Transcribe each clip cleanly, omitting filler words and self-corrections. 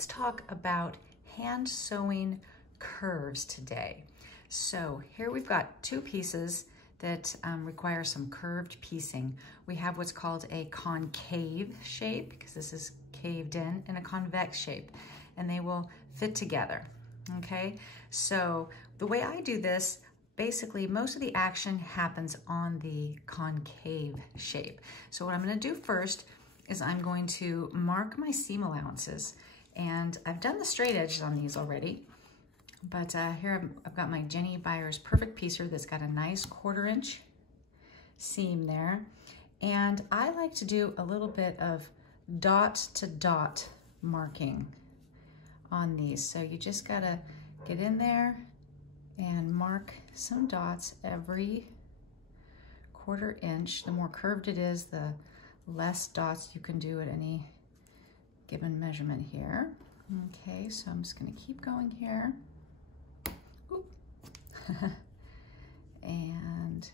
let's talk about hand sewing curves today. So here we've got two pieces that require some curved piecing. We have what's called a concave shape, because this is caved in, and a convex shape, and they will fit together, okay? So the way I do this, basically most of the action happens on the concave shape. So what I'm gonna do first is I'm going to mark my seam allowances, and I've done the straight edges on these already, but here I've got my Jenny Byers Perfect Piecer that's got a nice 1/4 inch seam there. And I like to do a little bit of dot to dot marking on these. So you just gotta get in there and mark some dots every 1/4 inch. The more curved it is, the less dots you can do at any given measurement here. Okay, so I'm just gonna keep going here. And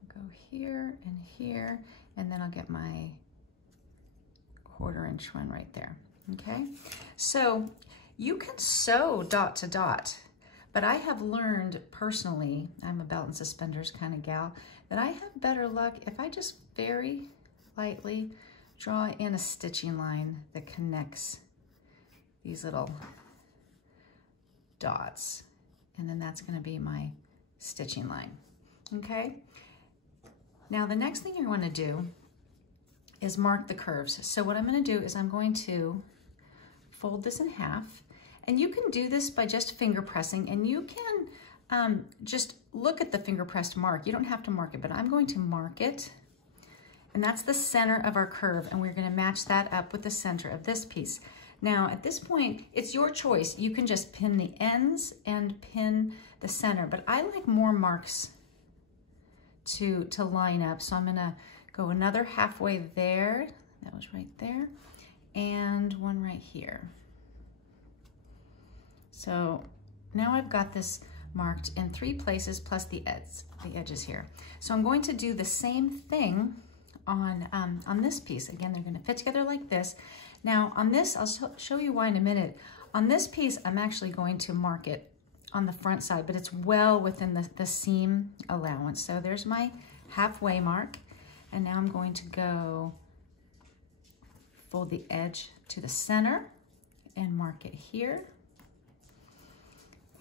we'll go here and here, and then I'll get my 1/4 inch one right there, okay? So you can sew dot to dot, but I have learned personally, I'm a belt and suspenders kind of gal, that I have better luck if I just very lightly draw in a stitching line that connects these little dots. And then that's gonna be my stitching line, okay? Now the next thing you're gonna do is mark the curves. So what I'm gonna do is I'm going to fold this in half, and you can do this by just finger pressing, and you can just look at the finger pressed mark. You don't have to mark it, but I'm going to mark it, and that's the center of our curve, and we're gonna match that up with the center of this piece. Now, at this point, it's your choice. You can just pin the ends and pin the center, but I like more marks to line up. So I'm gonna go another halfway there. That was right there. And one right here. So now I've got this marked in 3 places plus the edges here. So I'm going to do the same thing on this piece. Again, they're gonna fit together like this. Now on this, I'll show you why in a minute. On this piece, I'm actually going to mark it on the front side, but it's well within the seam allowance. So there's my halfway mark. And now I'm going to go fold the edge to the center and mark it here.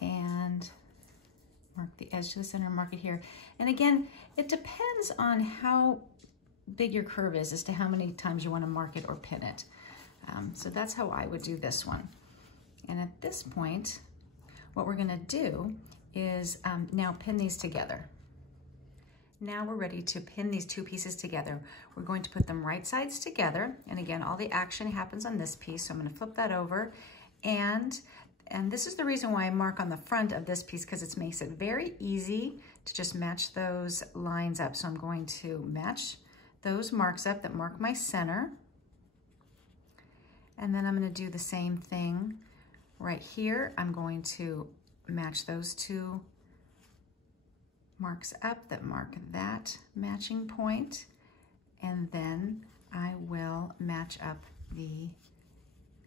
And mark the edge to the center, mark it here. And again, it depends on how big your curve is as to how many times you want to mark it or pin it. So that's how I would do this one. And at this point, what we're gonna do is now pin these together. Now we're ready to pin these two pieces together. We're going to put them right sides together. And again, all the action happens on this piece. So I'm gonna flip that over. And this is the reason why I mark on the front of this piece, because it makes it very easy to just match those lines up. So I'm going to match those marks up that mark my center. And then I'm gonna do the same thing right here. I'm going to match those two marks up that mark that matching point. And then I will match up the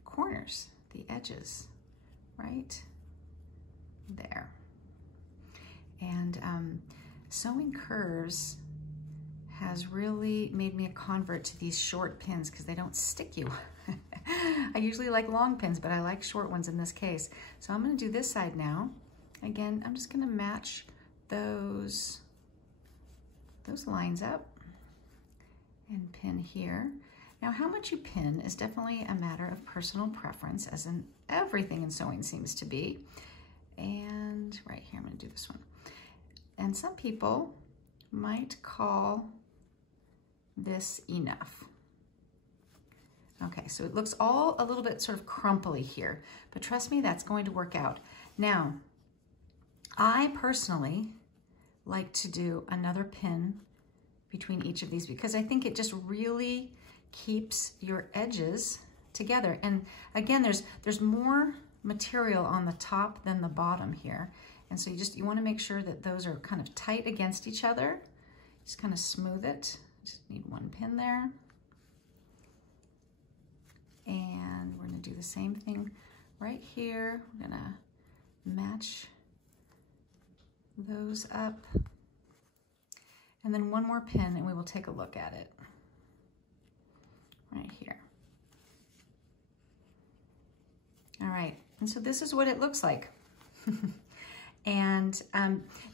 corners, the edges, right there. And sewing curves has really made me a convert to these short pins because they don't stick you. I usually like long pins, but I like short ones in this case. So I'm gonna do this side now. Again, I'm just gonna match those lines up and pin here. Now, how much you pin is definitely a matter of personal preference, as in everything in sewing seems to be. And right here, I'm gonna do this one. And some people might call this enough. Okay, so it looks all a little bit sort of crumply here, but trust me, that's going to work out. Now, I personally like to do another pin between each of these because I think it just really keeps your edges together. And again, there's more material on the top than the bottom here. And so you want to make sure that those are kind of tight against each other. Just kind of smooth it. Just need one pin there. And we're gonna do the same thing right here. We're gonna match those up. And then one more pin and we will take a look at it right here. All right, and so this is what it looks like. And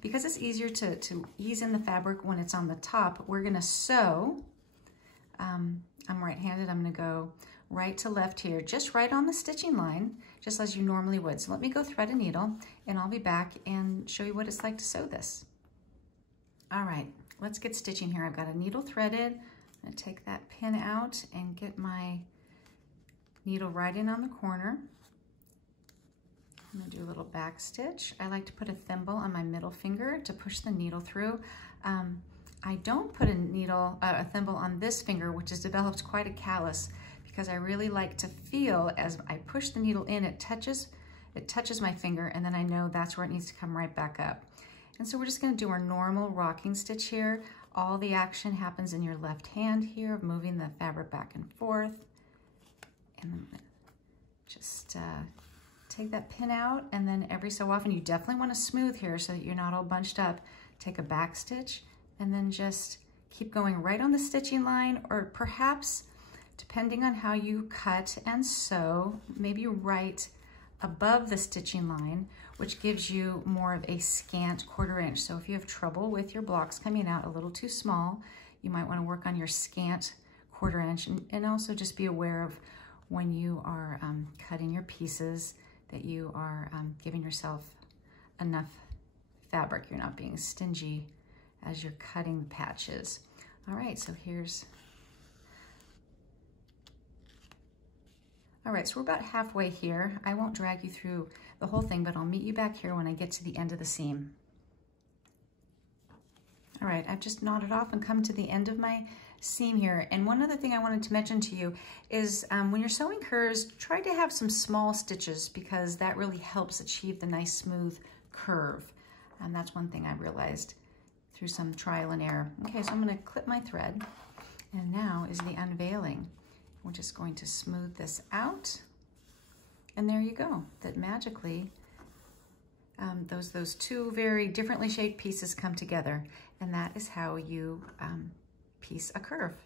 because it's easier to ease in the fabric when it's on the top, we're gonna sew. I'm right-handed, I'm gonna go right to left here, just right on the stitching line, just as you normally would. So let me go thread a needle and I'll be back and show you what it's like to sew this. All right, let's get stitching here. I've got a needle threaded. I'm gonna take that pin out and get my needle right in on the corner. I'm gonna do a little back stitch. I like to put a thimble on my middle finger to push the needle through. I don't put a thimble on this finger, which has developed quite a callus, because I really like to feel as I push the needle in, it touches my finger, and then I know that's where it needs to come right back up. And so we're just gonna do our normal rocking stitch here. All the action happens in your left hand here, of moving the fabric back and forth. And then just take that pin out, and then every so often, you definitely wanna smooth here so that you're not all bunched up. Take a back stitch, and then just keep going right on the stitching line, or perhaps, depending on how you cut and sew, maybe right above the stitching line, which gives you more of a scant 1/4 inch. So if you have trouble with your blocks coming out a little too small, you might want to work on your scant 1/4 inch, and also just be aware of when you are cutting your pieces that you are giving yourself enough fabric. You're not being stingy as you're cutting the patches. All right, so all right, so we're about halfway here. I won't drag you through the whole thing, but I'll meet you back here when I get to the end of the seam. All right, I've just knotted off and come to the end of my seam here. And one other thing I wanted to mention to you is when you're sewing curves, try to have some small stitches, because that really helps achieve the nice smooth curve. And that's one thing I realized through some trial and error. Okay, so I'm gonna clip my thread, and now is the unveiling. We're just going to smooth this out, and there you go. That magically, those two very differently shaped pieces come together, and that is how you piece a curve.